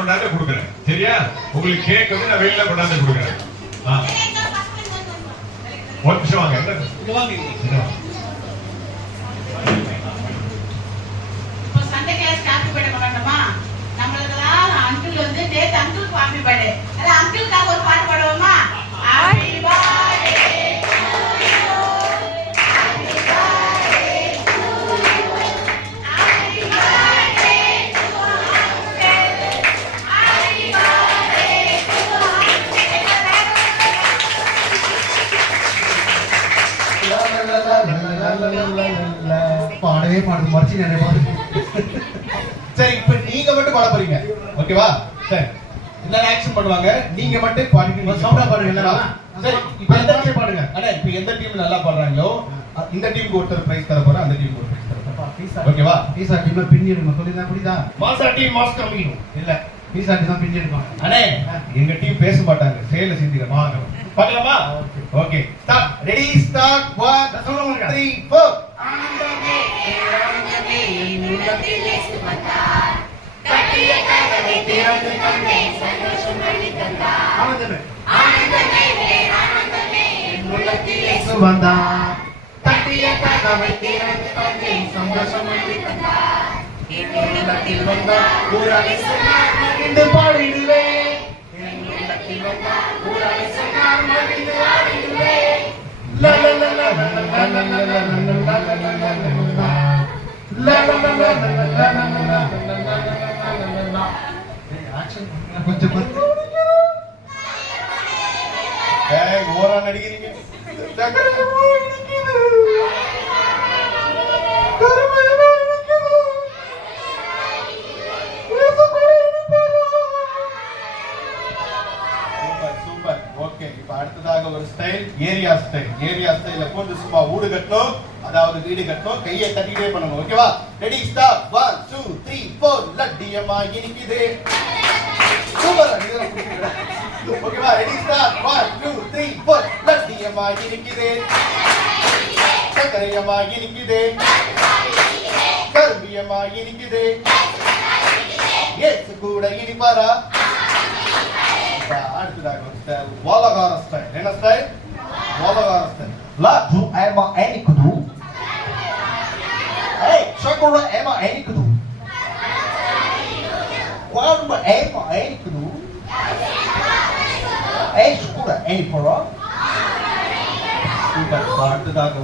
கொண்டாந்து கொடுக்குறேன். சரியா? உங்களுக்கு கேக் வந்து நான் வெளியில கொண்டாந்து கொடுக்குறேன். ஒரு நிமிஷம் வாங்க. இப்போ சண்டே கிளாஸ் ஹாப்பி பர்த்டே கொண்டாடணுமா? நம்மளுக்கெல்லாம் அங்கிள் வந்து நேத்து அங்கிளுக்கு ஹாப்பி பர்த்டே. அத அங்கிளுக்காக ஒரு பாட்டு பாடுவோமா? ஹாப்பி பர்த்டே பாடவே பாடுது மறைச்சு நிறைய. சரி, இப்ப நீங்க மட்டும் பாட போறீங்க. ஓகேவா? சரி, என்ன ஆக்ஷன் பண்ணுவாங்க, நீங்க மட்டும் பாடிட்டு சவுண்டா பாடுங்க. சரி, இப்ப எந்த டீம் பாடுங்க. அண்ணா, இப்ப எந்த டீம் நல்லா பாடுறாங்களோ இந்த டீமுக்கு ஒருத்தர் பிரைஸ் தர போறேன், அந்த டீமுக்கு ஒரு பிரைஸ் தர போறேன். ஓகேவா? பீசா டீம் பின்னிடுங்க. சொல்லிதான் புரியுதா? மாசா டீம் மாஸ் கம்மிடும் இல்ல, பீசா டீம் தான் பின்னிடுவாங்க. அண்ணே, எங்க டீம் பேச மாட்டாங்க, செயல செஞ்சுக்க வாங்க. பார்க்கலாமா? Okay, start. Ready, start. 1 2 3 4. ஆண்டவனே ஆண்டவனே என் உள்ளத்திலே சுமந்தார், கட்டிய கதவை திறந்து தந்தே சந்தோஷம் அள்ளி தந்தார். ஆண்டவனே ஆண்டவனே ஆண்டவனே என் உள்ளத்திலே சுமந்தார், கட்டிய கதவை திறந்து தந்தே சந்தோஷம் அள்ளி தந்தார். என் உள்ளத்தில் வந்தார் ஊராலே சொன்னார் மகிழ்ந்து பாடிடுவேன். என் உள்ளத்தில் வந்தார் ஊராலே சொன்னார் மகிழ்ந்து ஆடிடுவேன். La la la la la la la la la la la la la la. கொஞ்சம் ஓரா நடிக்கிறீங்க. சூப்பர். ஓகே, இப்ப அடுத்ததாக ஒரு ஸ்டைல், ஏரியா ஸ்டைல். ஏரியா ஸ்டைல்ல போட்டு சும்மா ஊடு கட்டணும், அதாவது வீடு கட்டணும், கையை தட்டிட்டே பண்ணணும். ஓகேவா? Ready, start. 1 2 3 4. லட்டியமா இனிக்குதே. சூப்பர். ஓகேவா? Ready, start. 1 2 3 4. லட்டியமா இனிக்குதே, சக்கரையமா இனிக்குதே, கரும்பியமா இனிக்குதே, ஏசு கூட இனிப்பாரா? அடுத்ததாக வாலகார ஸ்டைல். என்ன ஸ்டைல்? வாலகார ஸ்டைல். லட்டு ஏமா எனிக்குது, ஏய் சக்கரை ஏமா எனிக்குது, குழம்பு ஏமா எனிக்குது, ஏசு கூட எனிப்பாரா? அடுத்ததாக